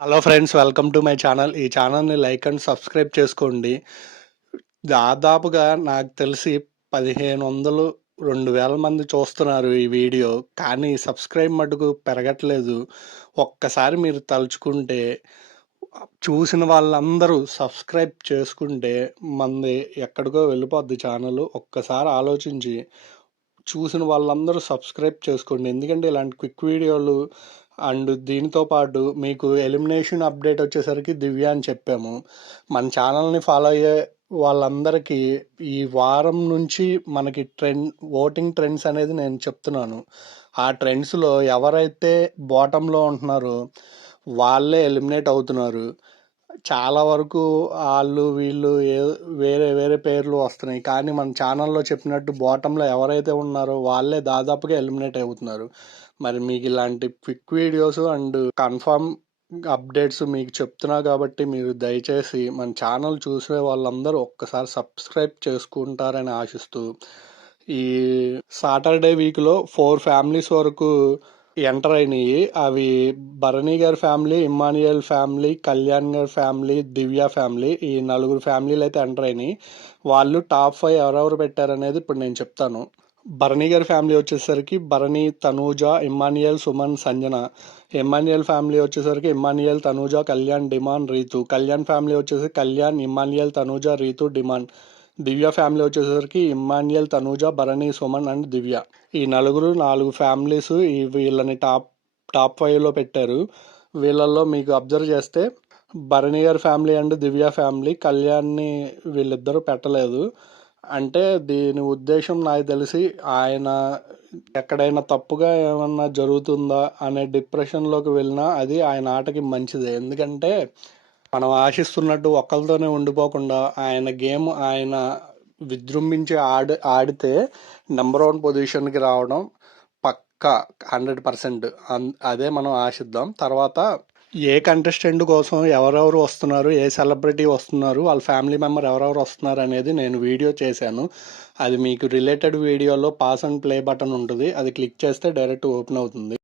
Hello friends, welcome to my channel. ఈ ఛానల్ని like and subscribe చేసుకోండి. దాదాపుగా నాకు తెలిసి 1500 2000 మంది చూస్తున్నారు ఈ వీడియో. కానీ సబ్స్క్రైబ్ మటుకు పెరగట్లేదు. ఒక్కసారి మీరు తలుచుకుంటే చూసిన వాళ్ళందరూ సబ్స్క్రైబ్ చేసుకుంటే మంది ఎక్కడికో వెళ్ళిపోద్ది ఛానల్. ఒక్కసారి ఆలోచించి చూసిన వాళ్ళందరూ సబ్స్క్రైబ్ చేసుకోండి. ఎందుకంటే ఇలాంటి క్విక్ వీడియోలు అండ్ దీనితో పాటు మీకు ఎలిమినేషన్ అప్డేట్ వచ్చేసరికి దివ్య అని చెప్పాము. మన ఛానల్ని ఫాలో అయ్యే వాళ్ళందరికీ ఈ వారం నుంచి మనకి ఓటింగ్ ట్రెండ్స్ అనేది నేను చెప్తున్నాను. ఆ ట్రెండ్స్లో ఎవరైతే బాటంలో ఉంటున్నారో వాళ్ళే ఎలిమినేట్ అవుతున్నారు. చాలా వరకు వాళ్ళు వీళ్ళు వేరే వేరే పేర్లు వస్తున్నాయి. కానీ మన ఛానల్లో చెప్పినట్టు బాటంలో ఎవరైతే ఉన్నారో వాళ్ళే దాదాపుగా ఎలిమినేట్ అవుతున్నారు. మరి మీకు ఇలాంటి quick videos and confirm updates మీకు చెప్తున్నా కాబట్టి మీరు దయచేసి మన ఛానల్ చూసే వాళ్ళందరూ ఒక్కసారి సబ్స్క్రైబ్ చేసుకుంటారని ఆశిస్తూ, ఈ సాటర్డే వీక్లో 4 ఫ్యామిలీస్ వరకు ఎంటర్ అయినాయి. అవి భరణి గారి ఫ్యామిలీ, ఇమ్మాన్యుయల్ ఫ్యామిలీ, కళ్యాణ్ గారి ఫ్యామిలీ, దివ్య ఫ్యామిలీ, ఈ 4 ఫ్యామిలీలు అయితే ఎంటర్ అయినాయి. వాళ్ళు టాప్ 5 ఎవరెవరు పెట్టారనేది ఇప్పుడు నేను చెప్తాను. భరణి గారి ఫ్యామిలీ వచ్చేసరికి భరణి, తనూజ, ఇమ్మాన్యుయల్, సుమన్, సంజన. ఇమ్మాన్యుయల్ ఫ్యామిలీ వచ్చేసరికి ఇమ్మాన్యుయల్, తనూజ, కళ్యాణ్, డిమాండ్, రీతు. కళ్యాణ్ ఫ్యామిలీ వచ్చేసి కళ్యాణ్, ఇమ్మాన్యుయల్, తనూజ, రీతు, డిమాండ్. దివ్య ఫ్యామిలీ వచ్చేసరికి ఇమ్మాన్యుయల్, తనూజ, భరణి, సుమన్ అండ్ దివ్య. ఈ 4 ఫ్యామిలీస్ వీళ్ళని టాప్ 5లో పెట్టారు. వీళ్ళల్లో మీకు అబ్జర్వ్ చేస్తే భరణి గారి ఫ్యామిలీ అండ్ దివ్య ఫ్యామిలీ కళ్యాణ్ని వీళ్ళిద్దరూ పెట్టలేదు. అంటే దీని ఉద్దేశం నాకు తెలిసి ఆయన ఎక్కడైనా తప్పుగా ఏమన్నా జరుగుతుందా అనే డిప్రెషన్లోకి వెళ్ళినా అది ఆయన ఆటకి మంచిదే. ఎందుకంటే మనం ఆశిస్తున్నట్టు ఒక్కరితోనే ఉండిపోకుండా ఆయన గేమ్ ఆయన విజృంభించి ఆడితే నెంబర్ 1 పొజిషన్కి రావడం పక్కా 100%. అదే మనం ఆశిద్దాం. తర్వాత ఏ కంటెస్టెంట్ కోసం ఎవరెవరు వస్తున్నారు, ఏ సెలబ్రిటీ వస్తున్నారు, వాళ్ళ ఫ్యామిలీ మెంబర్ ఎవరెవరు వస్తున్నారు అనేది నేను వీడియో చేశాను. అది మీకు రిలేటెడ్ వీడియోలో పాస్ అండ్ ప్లే బటన్ ఉంటుంది. అది క్లిక్ చేస్తే డైరెక్ట్ ఓపెన్ అవుతుంది.